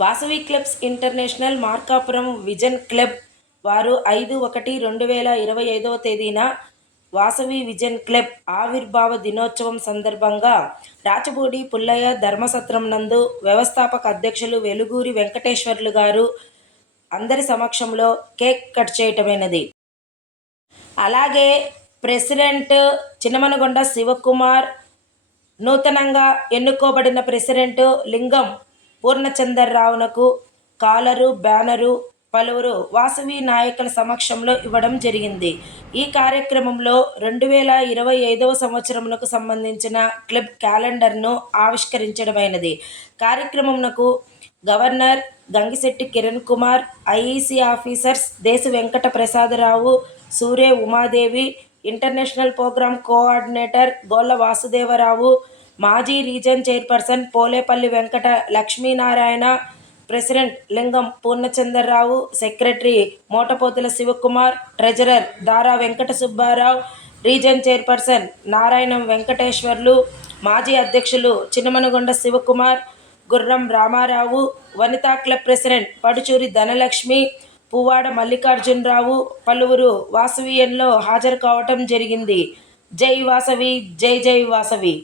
Vasavi clubs international Markapuram vision club వారు 5/1/2025 తేదీన Vasavi vision club ఆవిర్భావ దినోత్సవం సందర్భంగా రాచపూడి పుల్లయ్య ధర్మసత్రం నందు వ్యవస్థాపక అధ్యక్షులు వెలుగూరి వెంకటేశ్వర్లు గారు అందరి సమక్షంలో కేక్ కట్ చేయటమైనది. అలాగే ప్రెసిడెంట్ చినమనగొండ శివకుమార్, నూతనంగా ఎన్నుకోబడిన ప్రెసిడెంట్ లింగం పూర్ణచందర్రావునకు కాలరు, బ్యానరు పలువురు వాసవి నాయకుల సమక్షంలో ఇవ్వడం జరిగింది. ఈ కార్యక్రమంలో 2025 సంవత్సరమునకు సంబంధించిన క్లబ్ క్యాలెండర్ను ఆవిష్కరించడమైనది. కార్యక్రమంనకు governor Gangishetti Kiran Kumar, IEC officers Desa Venkata Prasadarao, Surya Umadevi, international programme coordinator Golla Vasudevarao, మాజీ region chairperson Polepalli Venkata Lakshminarayana, president Lingam Purnachandrarao, secretary Motapothula Sivakumar, treasurer Dara Venkata Subbarao, region chairperson నారాయణం వెంకటేశ్వర్లు, మాజీ అధ్యక్షులు చినమనగొండ శివకుమార్, గుర్రం రామారావు, వనితా క్లబ్ ప్రెసిడెంట్ పడుచూరి ధనలక్ష్మి, పువ్వాడ మల్లికార్జునరావు పలువురు వాసవియన్లో హాజరు కావటం జరిగింది. జై వాసవి, జై జై వాసవి.